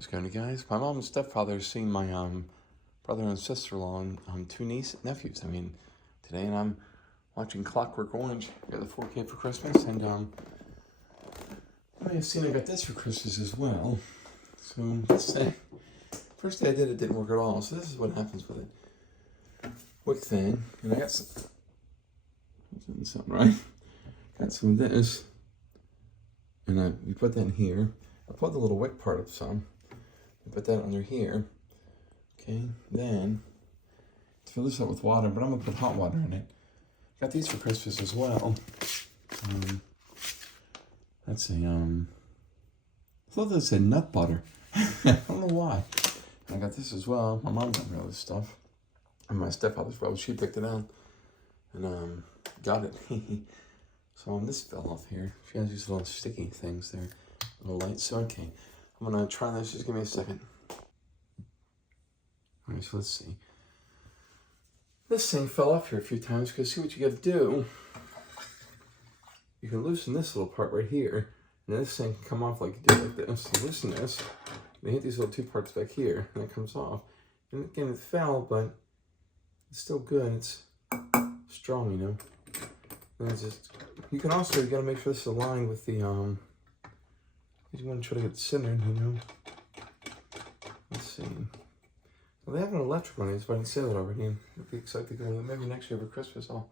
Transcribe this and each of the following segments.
How's it going, you guys? My mom and stepfather have seen my brother and sister-in-law and two nephews. Today, and I'm watching Clockwork Orange. I got the 4K for Christmas, and you may have seen I got this for Christmas as well. So let's say, first day I did it didn't work at all. So this is what happens with it. Quick thing, and I got some. That doesn't sound right. Got some of this, and we put that in here. I pulled the little wick part of some. Put that under here. Okay, then fill this up with water, but I'm gonna put hot water in it. Got these for Christmas as well. Let's see. I thought that said nut butter. I don't know why. I got this as well. My mom got me all this stuff, and my stepfather's brother, she picked it out and got it. So this fell off here. She has these little sticky things there, little lights. So okay. I'm gonna try this, just give me a second. Alright, so let's see. This thing fell off here a few times, because see what you gotta do. You can loosen this little part right here, and this thing can come off like you do like this. So loosen this, and hit these little two parts back here, and it comes off. And again, it fell, but it's still good. It's strong, you know. And it's just, you gotta make sure this is aligned with the, you want to try to get it centered, you know. Let's see. Well, they have an electric one of these, but I didn't say that already. I'd be excited to go with it. Maybe next year for Christmas I'll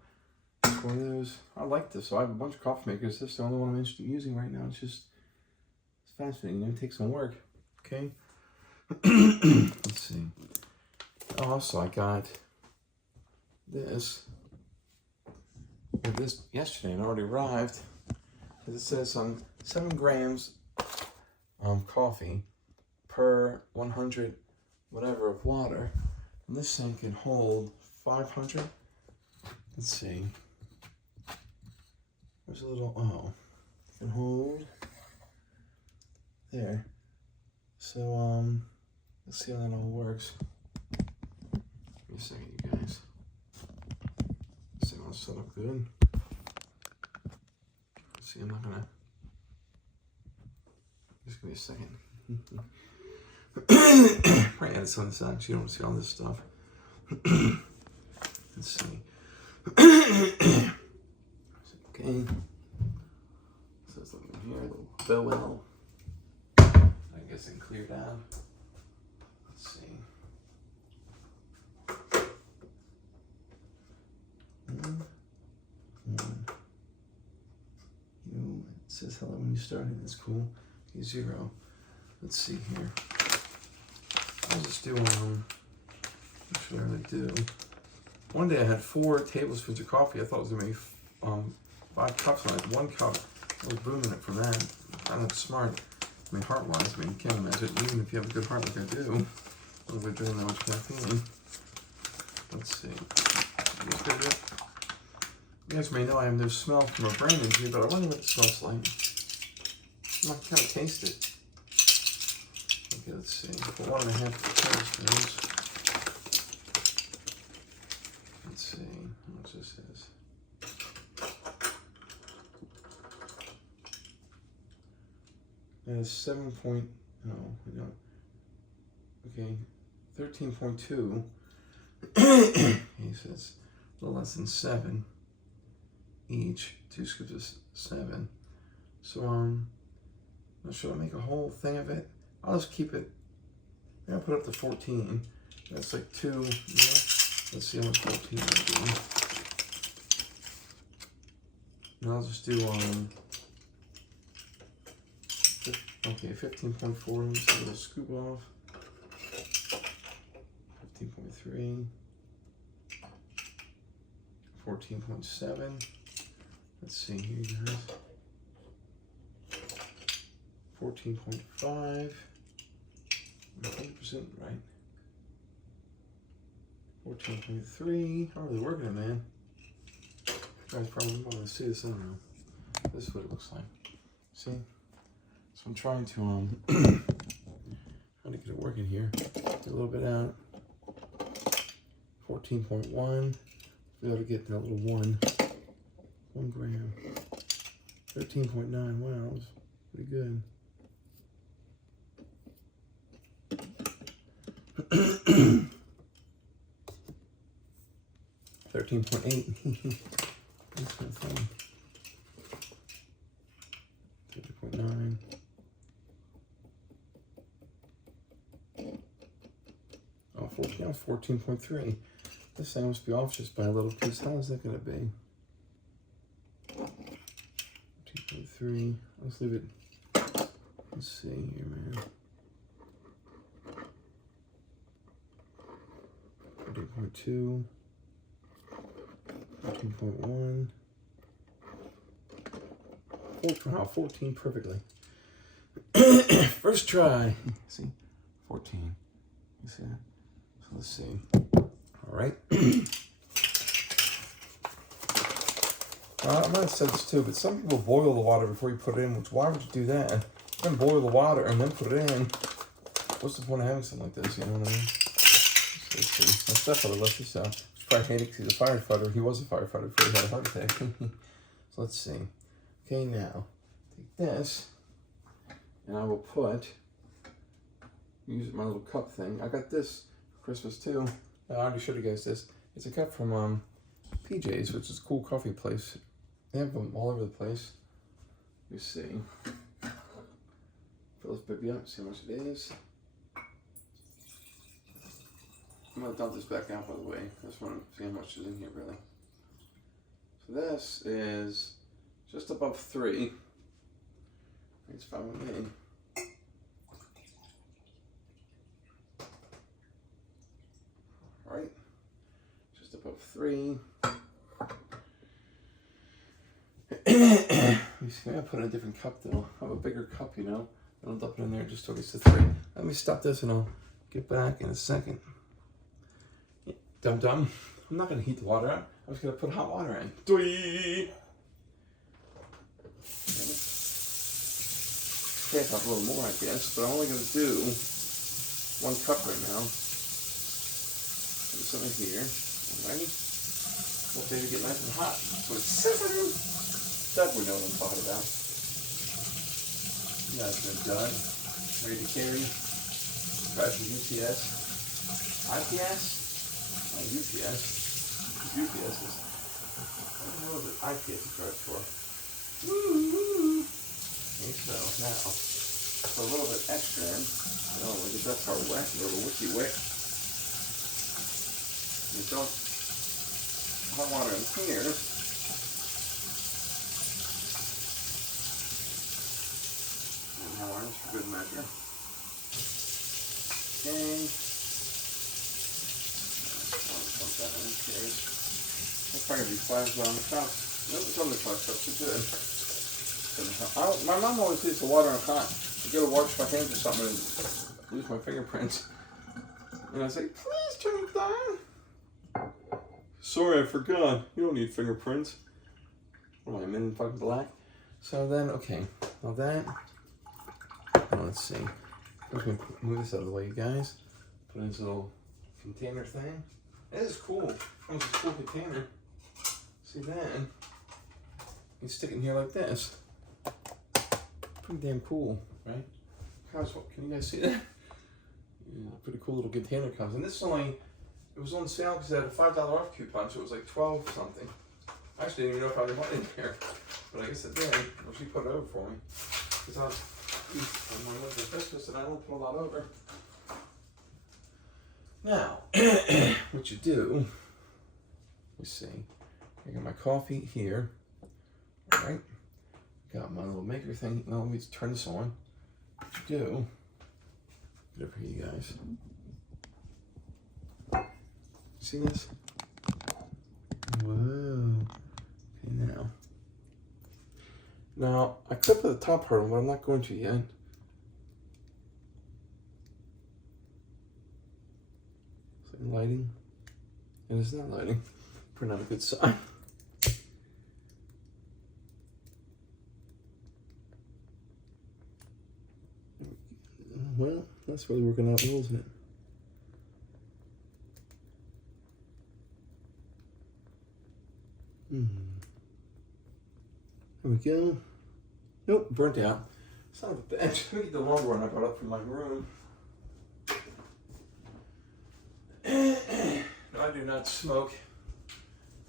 make one of those. I like this. So I have a bunch of coffee makers. This is the only one I'm interested in using right now. It's fascinating. You know, it takes some work. Okay. Let's see. Oh, also, I got this. I did this yesterday and it already arrived. It says 7 grams coffee per 100 whatever of water, and this thing can hold 500. Let's see. There's a little it can hold there. So let's see how that all works. Give me a second, you guys. This thing all set up good. Let's see, I'm not gonna. Just give me a second. Right, add some of this out. You don't see all this stuff. Let's see. Okay. So it's looking here, a little bell. I guess it cleared out. Let's see. It says hello when you started. That's cool. 0. Let's see here. I'll just do what should I really do? One day I had 4 tablespoons of coffee. I thought it was gonna be 5 cups, and I had 1 cup. I was booming it from that. I'm not smart. Heart-wise, you can't imagine. Even if you have a good heart like I do, I'm gonna drink that much caffeine. Let's see. You guys may know I have no smell from a brain injury, but I wonder what it smells like. I kind of taste it. Okay, let's see. 1.5 tablespoons. Let's see how much this is. That is 7 point. No, I don't. Okay, 13.2. He says a little less than 7 each. 2 scoops of 7. So should I make a whole thing of it? I'll just keep it. I'll put up to 14. That's like 2. Yeah. Let's see how much 14 will be. And I'll just do okay, 15.4. Just a little scoop off. 15.3. 14.7. Let's see here, guys. 14.5, 100% right. 14.3, I'm really working it, man. You guys probably want to see this, I don't know. This is what it looks like. See? So I'm trying to, trying to get it working here. Get a little bit out. 14.1, be able to get that little 1 gram. 13.9, wow, that was pretty good. 13.8. That's not fun. 30.9. Oh, 14.3. This thing must be off just by a little piece. How is that going to be? 2.3. Let's leave it. Let's see here, man. 13.2. 13.1. 14 perfectly. First try. See? 14. You see that? So let's see. All right. I might have said this too, but some people boil the water before you put it in, which why would you do that? Then boil the water and then put it in. What's the point of having something like this? You know what I mean? So let's see. My stepfather left this out. He's probably hated because he's a firefighter. He was a firefighter before he had a heart attack. So let's see. Okay, now take this and I will use my little cup thing. I got this for Christmas too. I already showed you guys this. It's a cup from PJ's, which is a cool coffee place. They have them all over the place. You see. Fill this baby up, see how much it is. I'm gonna dump this back out, by the way. I just want to see how much is in here, really. So this is just above 3. It's fine with me. All right, just above 3. You see, I put in a different cup though. I have a bigger cup, you know. I'll dump it in there just so it's to 3. Let me stop this and I'll get back in a second. Dum-dum. I'm not gonna heat the water up. I'm just gonna put hot water in. Dwee! Okay, I'll have a little more, I guess, but I'm only gonna do 1 cup right now. Put something here. Alright. Let baby get nice and hot. So it's simmering. Doug would know what I'm talking about. You guys are done. Ready to carry. Drive from UPS. IPS? Not UPS. UPS is. What the hell is it IPS to drive for? Woo-hoo. Okay, so now, put a little bit extra in. Oh, we get that part wet, a little wiki wet. You don't hot water in here. And hot water for good measure. Okay. Pump that in case. That's probably going to be 5 cups. No, it's only 5 cups, it's good. My mom always leaves the water on hot. I go to wash my hands or something and lose my fingerprints. And I say, please turn it down. Sorry, I forgot. You don't need fingerprints. What am I, Men in fucking Black? So then, okay. Now that. Now let's see. I'm going to move this out of the way, you guys. Put in this little container thing. This is cool. It's a cool container. See then. You stick it in here like this. Pretty damn cool, right? Guys, can you guys see that? Yeah, pretty cool little container comes. And this is only, it was on sale because it had a $5 off coupon, so it was like 12 something. I actually didn't even know if I had money in here, but I guess it did. Well, she put it over for me. Because I was on my for Christmas and I only put a lot over. Now, what you do, let's see. I got my coffee here, all right? Got my little maker thing. Now let me turn this on. What you do, get over here, you guys. See this? Whoa. Okay, now I could put the top part on, but I'm not going to yet. Is it lighting? And it's not lighting. Probably not a good sign. Well, that's really working out well, isn't it? There we go. Nope, burnt out. Son of a bitch. Let me get the longer one I brought up from my room. I do not smoke.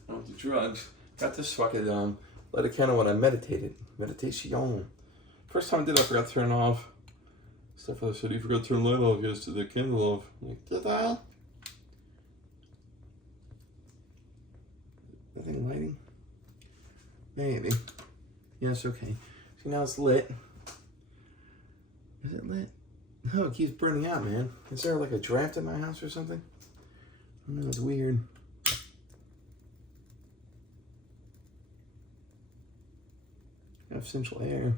I don't do drugs. Got this so I could light a candle when I meditated. Meditation. First time I did it, I forgot to turn it off. Stepfather said, "You forgot to turn the light off." Yes, to the candle off. I'm like, did I? Nothing lighting? Maybe. Yes, okay. See, now it's lit. Is it lit? No, it keeps burning out, man. Is there like a draft in my house or something? I don't know, it's weird. I have central air.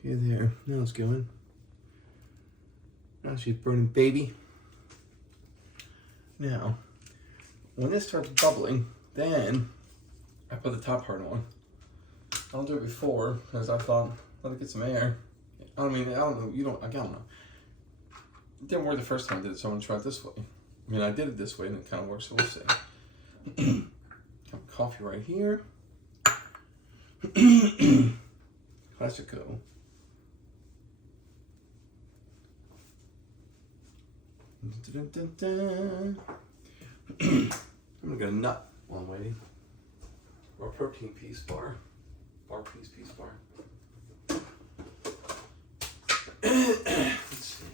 Okay, there. Now it's going. Now she's burning, baby. Now, when this starts bubbling, then I put the top part on. I don't do it before because I thought, let it get some air. I don't know. I don't know. It didn't work the first time I did it, so I'm gonna try it this way. I mean, I did it this way and it kind of works, so we'll see. Cup of coffee right here. Classico. Dun, dun, dun, dun. I'm gonna get a nut while I'm waiting. Or a protein piece bar. Piece bar. Let's see.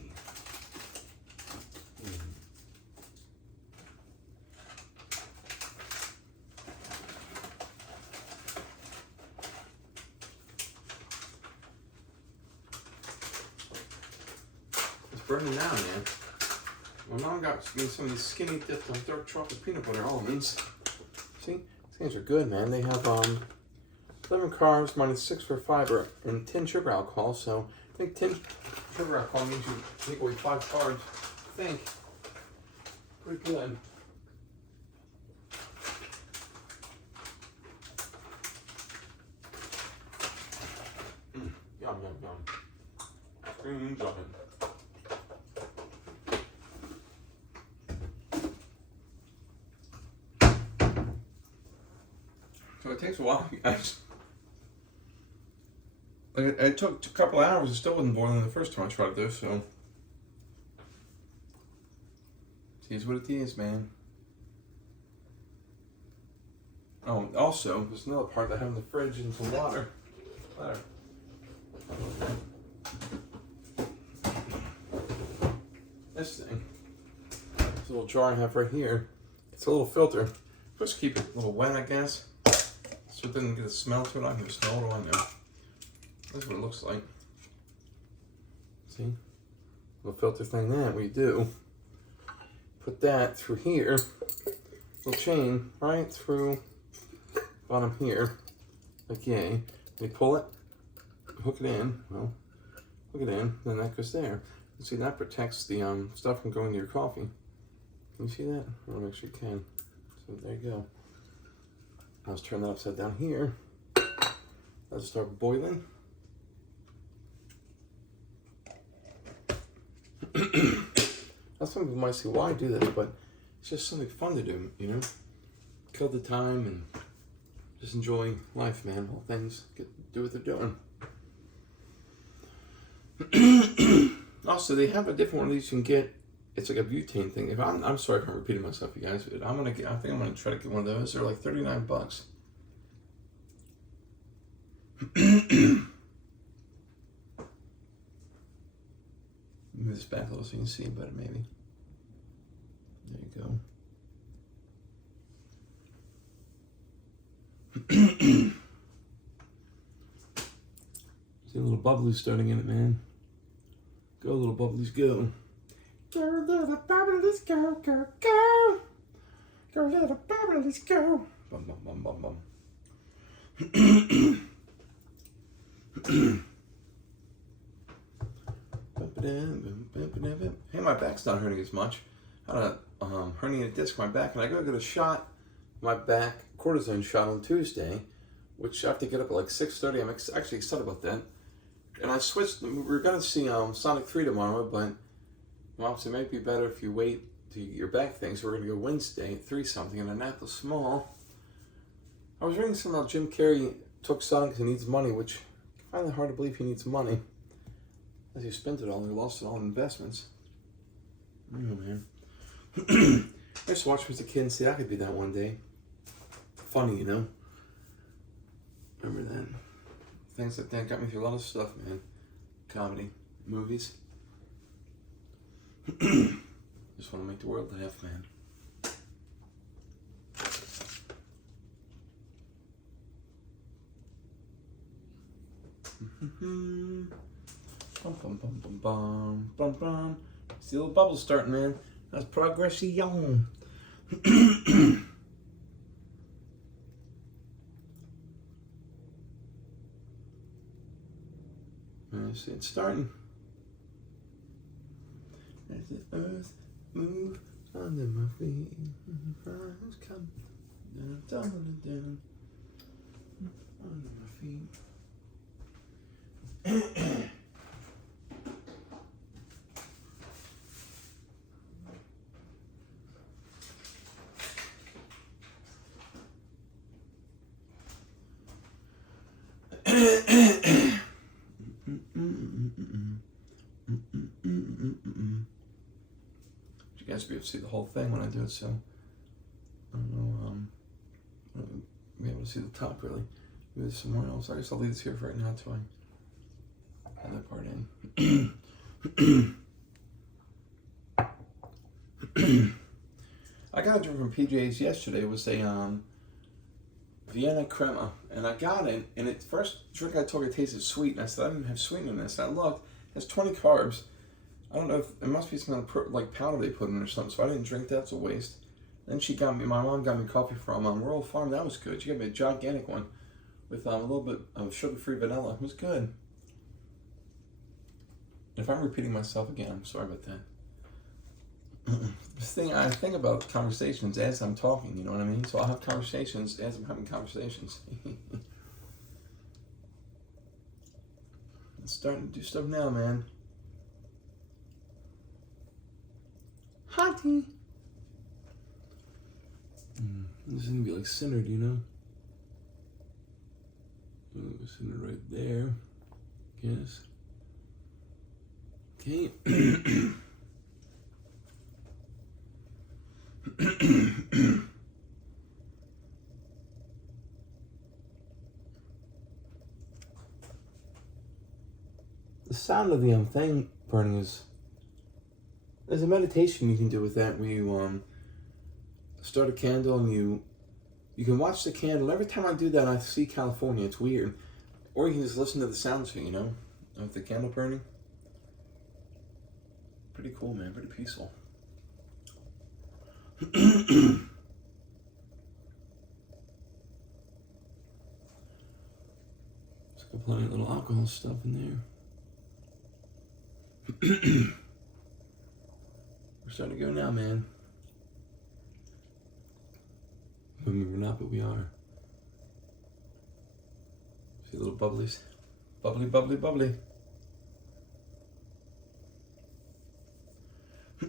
It's burning now, man. My mom got me some of these skinny dipped on dark chocolate peanut butter almonds. See? These things are good, man. They have 11 carbs, minus 6 for fiber, and 10 sugar alcohol. So I think 10 sugar alcohol means you take away 5 carbs. I think. Pretty good. Yum, yum, yum. Screaming jumping. So it takes a while, guys. Like it took a couple hours. It still wasn't boiling the first time I tried this. So, it is what it is, man. Oh, also, there's another part that I have in the fridge and some water. This thing. This little jar I have right here. It's a little filter. Just keep it a little wet, I guess. So it doesn't get a smell to it. I can smell it. I know. That's what it looks like. See? Little filter thing that we do. Put that through here. Little chain right through bottom here. Like yay. We pull it, hook it in. Well, hook it in, then that goes there. You see that protects the stuff from going to your coffee. Can you see that? I want to make sure you can. So there you go. Let's turn that upside down here. Let's start boiling. Now some people might say, why do this? But it's just something fun to do, you know? Kill the time and just enjoy life, man. All things do what they're doing. Also, they have a different one of these you can get. It's like a butane thing. If I'm sorry if I'm repeating myself, you guys. But I think I'm gonna try to get one of those. They're like $39. Move this back a little so you can see it better, maybe. There you go. See a little bubblies starting in it, man. Go, little bubblies, go. Go, little bubblies, go, go, go. Go, little bubblies, go. Bum, bum, bum, bum, bum. Hey, my back's not hurting as much. I had a herniated disc in my back, and I gotta get a shot, my back cortisone shot on Tuesday, which I have to get up at like 6:30. I'm actually excited about that. And I switched. We're gonna see Sonic 3 tomorrow, but Mom said it might be better if you wait to get your back thing. So we're gonna go Wednesday at 3 something in Annapolis Mall. I was reading something about Jim Carrey took Sonic because he needs money, which I find it hard to believe he needs money. As he spent it all, he lost it all in investments. Oh, man. I just watched him as a kid and see I could be that one day. Funny, you know? Remember that? Things like that got me through a lot of stuff, man. Comedy, movies. Just want to make the world laugh, man. Bum, bum, bum, bum, bum, bum, bum. See the little bubbles starting, man. That's progression. I see it starting. As the earth moves under my feet, fires come down, down, down, under my feet. You guys be able to see the whole thing when I do it, so I don't know. I'll be able to see the top really. Maybe there's somewhere else. I guess I'll leave this here for right now until I add that part in. I got a drink from PJ's yesterday. It was a Vienna Crema, and I got it, and it first drink I took, it tasted sweet, and I said I didn't have sweetener in this. And I looked, it has 20 carbs. I don't know if it must be some kind of like powder they put in or something, so I didn't drink that. It's a waste. Then my mom got me coffee from Rural Farm. That was good. She got me a gigantic one with a little bit of sugar-free vanilla. It was good. If I'm repeating myself again, I'm sorry about that. This thing, I think about conversations as I'm talking, you know what I mean? So I'll have conversations as I'm having conversations. I'm starting to do stuff now, man. Hottie! This is gonna be like centered, you know? Centered right there. Yes. Okay. The sound of the thing burning is... There's a meditation you can do with that where you start a candle and you can watch the candle. Every time I do that, I see California. It's weird. Or you can just listen to the sounds, you know, of the candle burning. Pretty cool, man. Pretty peaceful. There's plenty of little alcohol stuff in there. We're starting to go now, man. I mean, we're not, but we are. See little bubblies? Bubbly, bubbly, bubbly. I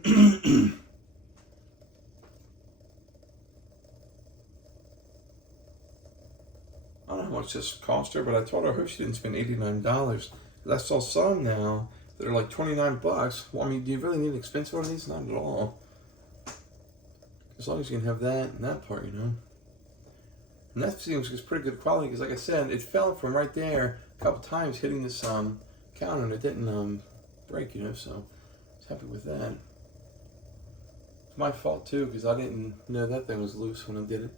don't know how much this cost her, but I told her I hope she didn't spend $89. Because I saw some now that are like $29. Well, I mean, do you really need an expensive one of these? Not at all. As long as you can have that and that part, you know. And that seems like it's pretty good quality because, like I said, it fell from right there a couple times hitting this counter and it didn't break, you know, so I was happy with that. It's my fault too because I didn't know that thing was loose when I did it.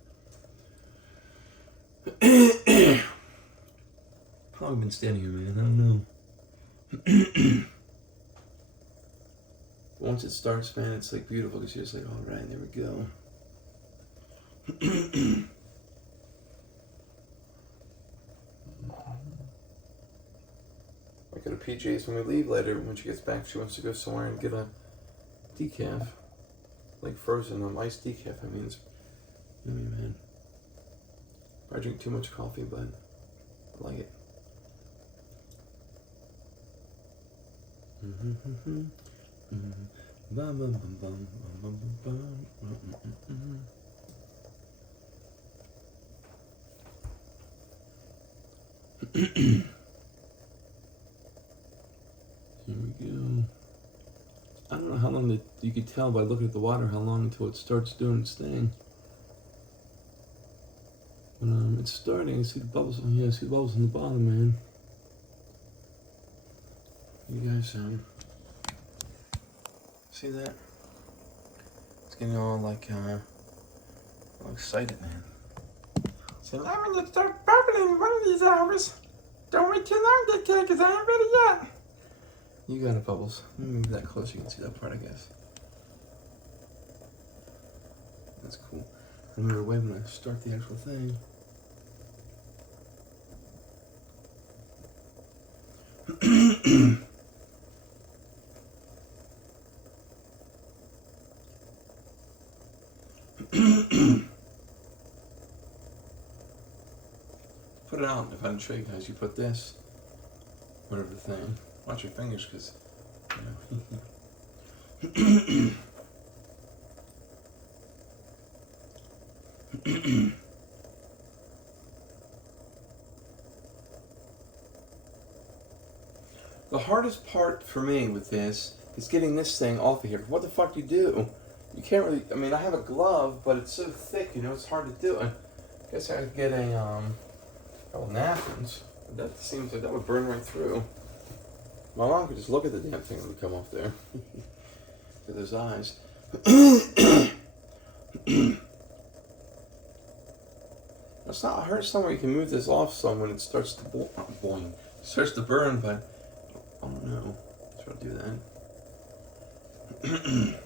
How long have I been standing here, man? I don't know. But once it starts, man, it's like beautiful because you're just like, all right, there we go. I go to PJ's when we leave later. When she gets back, she wants to go somewhere and get a decaf, like frozen iced decaf. I mean, it's yummy, man. I drink too much coffee, but I like it. Here we I don't know how long you could tell by looking at the water how long until it starts doing its thing. But it's starting. See the bubbles? Yeah, see the bubbles on the bottom, man. You guys see that? It's getting all like all excited, man. So I'm gonna start bubbling one of these hours. Don't wait too long, Dick, because I ain't ready yet. You got it, Bubbles. Let me move that closer. You can see that part, I guess. That's cool. I'm gonna wait when I start the actual thing. Put it out. If I didn't show you guys, you put this, whatever the thing. Watch your fingers, because, you know. The hardest part for me with this is getting this thing off of here. What the fuck do you do? You can't really, I mean, I have a glove, but it's so thick, you know, it's hard to do. I guess I could get a couple napkins. That seems like that would burn right through. My mom could just look at the damn thing and it would come off there. With those eyes. It's not, I heard somewhere you can move this off some when it starts to boing. It starts to burn, but I don't know. Try to do that.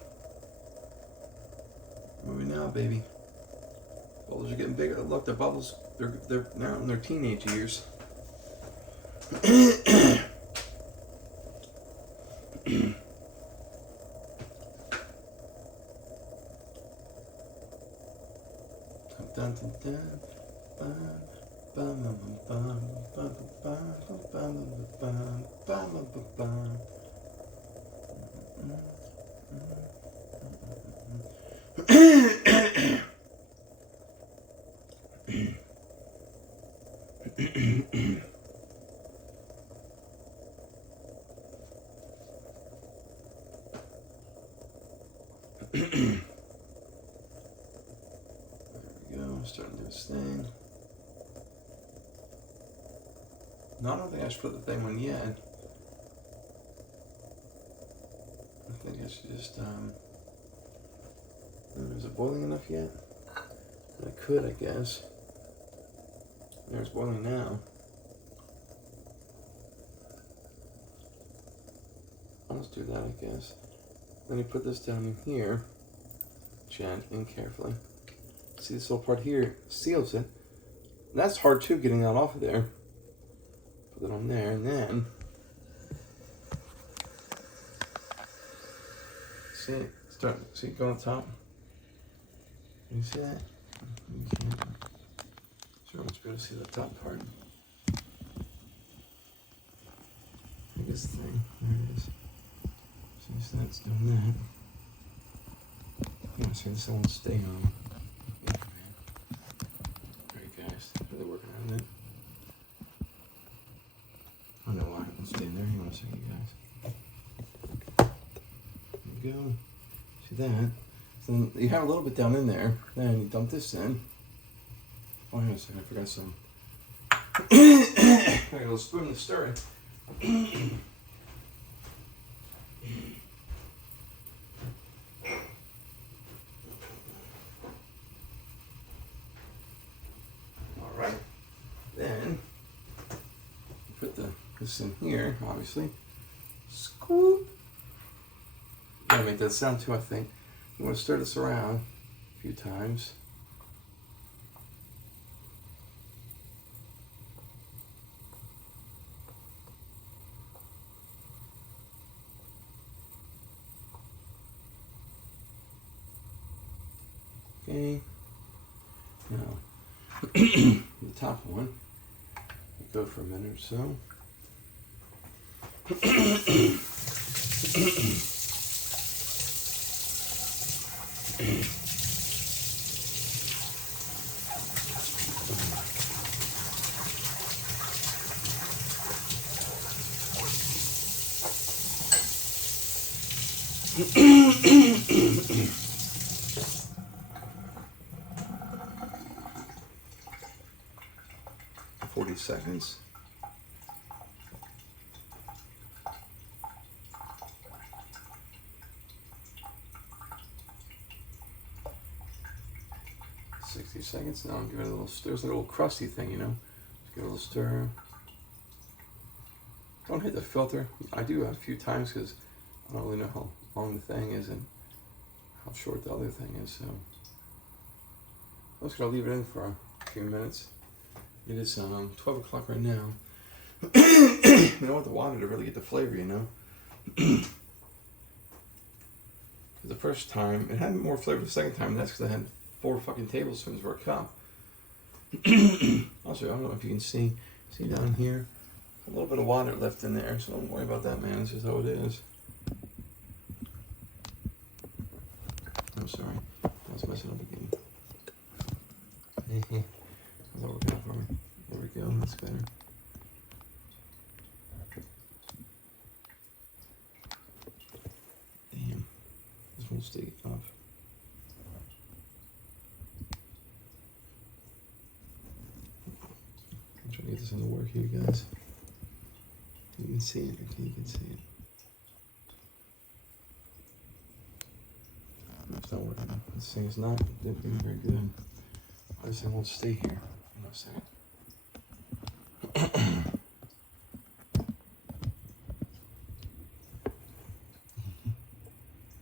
Moving now, baby. Bubbles are getting bigger. Look, the bubbles, they're now in their teenage years. Starting to do this thing. No, I don't think I should put the thing on yet. I think I should just, is it boiling enough yet? I could, I guess. There's boiling now. I'll just do that, I guess. Then you put this down in here, gently and carefully. See this little part here seals it. And that's hard too, getting that off of there. Put it on there, and then see it start. See it go on top. Can you see that? You can't. Sure, much better to see the top part. Biggest thing. There it is. So that's doing that. Yeah, see this won't stay on. Really working on it. I don't know why it's staying there. Hang on a second, guys. There we go. See that? So then you have a little bit down in there. Then you dump this in. Oh, hang on a second. I forgot some. I got a little spoon to stir it. Then put this in here, obviously. Scoop. Gotta make that sound too, I think. I'm gonna stir this around a few times. Okay. Now the top one. Go for a minute or so. Seconds. Seconds now. Give it a little stir. It's like a little crusty thing, you know. Just give it a little stir. Don't hit the filter. I do a few times because I don't really know how long the thing is and how short the other thing is. So I'm just gonna leave it in for a few minutes. It is 12 o'clock right now. You know what? The water to really get the flavor, you know. The first time it had more flavor. The second time, that's because I had 4 fucking tablespoons for a cup. Also, I don't know if you can see down here, a little bit of water left in there, so don't worry about that, man. It's just how it is. I'm sorry, I was messing up again. How's that working out for me? There we go, that's better. Damn, this won't stay up. I'm trying to get this into work here, guys. You can see it, okay, you can see it. It's not working. This thing is not dipping very good. This thing won't stay here. Hang on a second.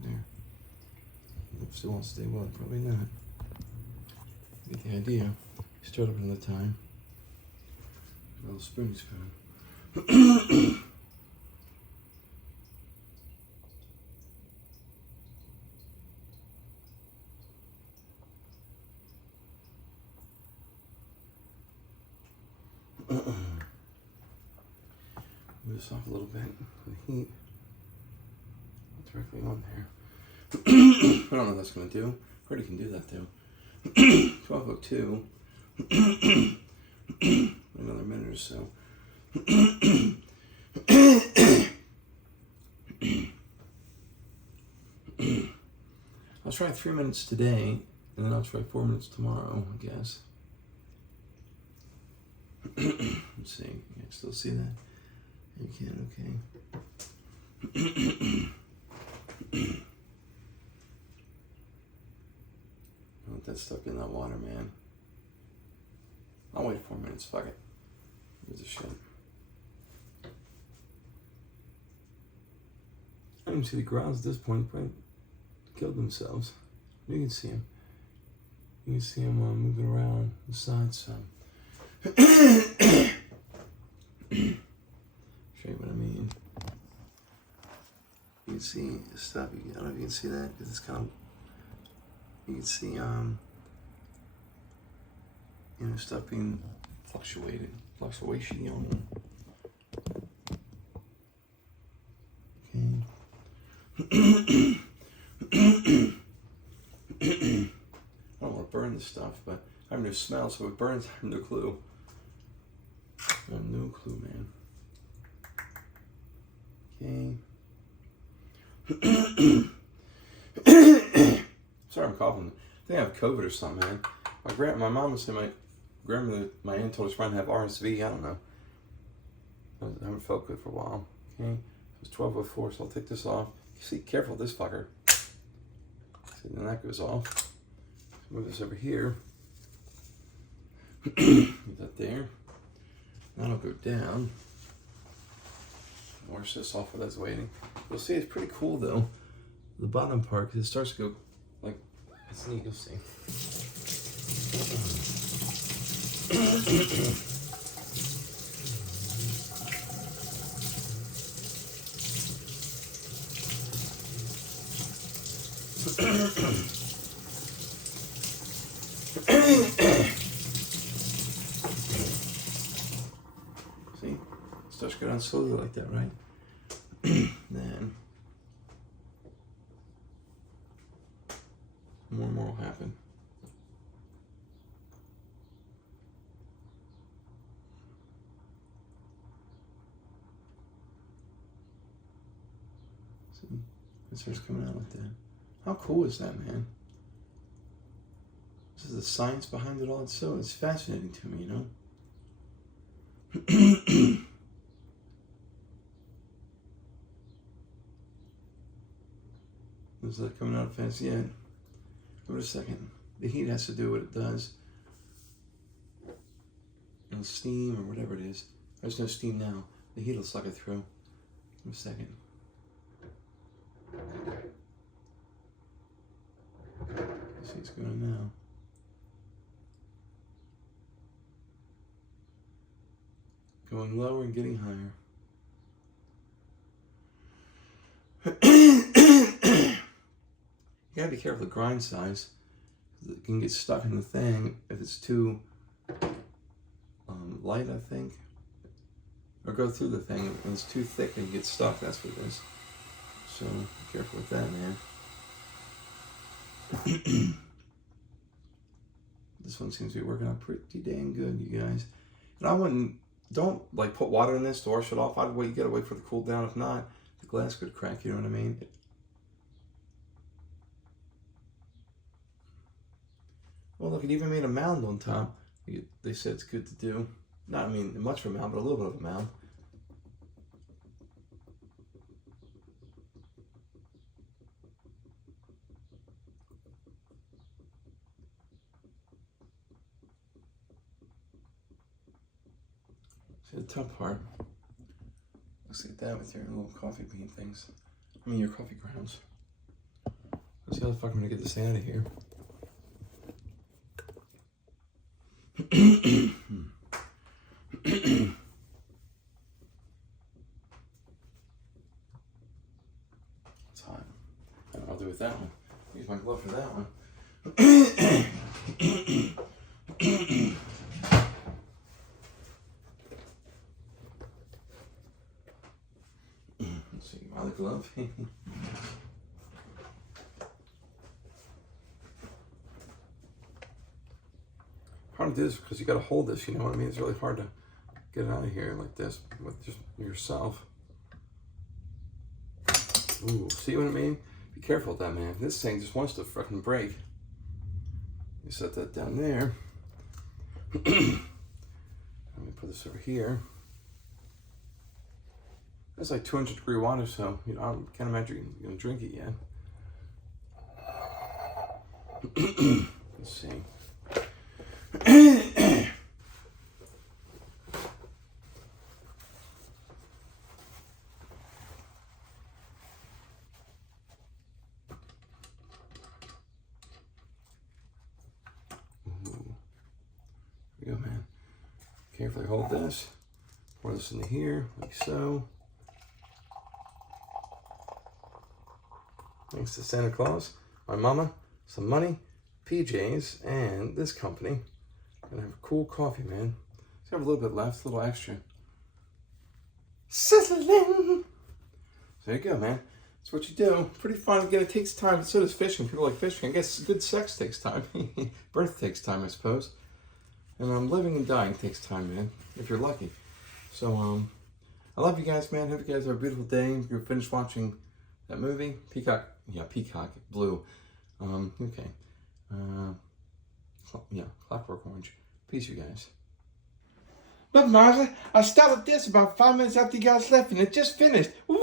There. It still won't stay well, probably not. You get the idea. Stir it up another time. A little spoon. Move this off a little bit for the heat. Directly on there. I don't know what that's going to do. Already can do that though. 12:02. Another minute or so. I'll try 3 minutes today, and then I'll try 4 minutes tomorrow, I guess. Let's see. You can still see that? You can, okay. Don't let that stuck in that water, man. I'll wait 4 minutes, fuck it. Gives a shit. I don't even see the grounds at this point, but killed themselves. You can see them. You can see them moving around the sides some. Show you what I mean. You can see stuff. I don't know if you can see that because it's kind of. You can see you know, stuff being fluctuation. You know. Okay. I don't want to burn this stuff, but I have no smell, so if it burns, I have no clue. I have no clue, man. Okay. Sorry, I'm coughing. I think I have COVID or something, man. My mom was saying my aunt told us trying to have RSV. I don't know. I haven't felt good for a while. Okay. It's 12:04, so I'll take this off. See, careful with this fucker. See, then that goes off. Move this over here. Put that there. Now I'll go down. Wash this off while that's waiting. You'll see it's pretty cool though. The bottom part, because it starts to go like, it's neat, you'll see. See, it starts to go down slowly like that, right? Then more and more will happen. See, It starts coming out like that. How cool is that, man? This is the science behind it all. It's fascinating to me, you know? Is that coming out fast yet? Wait a second. The heat has to do what it does. And steam or whatever it is. There's no steam now. The heat will suck it through. Wait a second. Let's see what's going on now. Going lower and getting higher. You gotta be careful of the grind size. It can get stuck in the thing if it's too light, I think. Or go through the thing. When it's too thick and you get stuck, that's what it is. So be careful with that, man. This one seems to be working out pretty dang good, you guys. And don't like put water in this to wash it off. You gotta wait for the cool down. If not, the glass could crack, you know what I mean? Well, look, it even made a mound on top. They said it's good to do. Not, I mean, much of a mound, but a little bit of a mound. See the top part. Looks like that with your little coffee bean things. I mean, your coffee grounds. Let's see how the fuck I'm gonna get this out of here. It's hot. I don't know what to do with that one. Use my glove for that one. Let's see, my other glove. Hard to do this because you got to hold this, you know what I mean? It's really hard to get it out of here like this with just yourself. Ooh, see what I mean? Be careful with that, man. This thing just wants to fucking break. You set that down there. Let me put this over here. That's like 200-degree water, so you know I can't imagine you're gonna drink it yet. Let's see. Here we go, man. Carefully hold this. Pour this into here, like so. Thanks to Santa Claus, my mama, some money, PJs, and this company. Gonna have a cool coffee, man. Just have a little bit left, a little extra. Sizzling! So there you go, man. That's what you do. Pretty fun. Again, it takes time. So does fishing. People like fishing. I guess good sex takes time. Birth takes time, I suppose. And living and dying takes time, man. If you're lucky. So, I love you guys, man. Hope you guys have a beautiful day. You're finished watching that movie. Peacock. Yeah, Peacock. Blue. Okay. Yeah, Clockwork Orange. Peace, you guys. Look, Martha, I started this about 5 minutes after you guys left, and it just finished. Woo!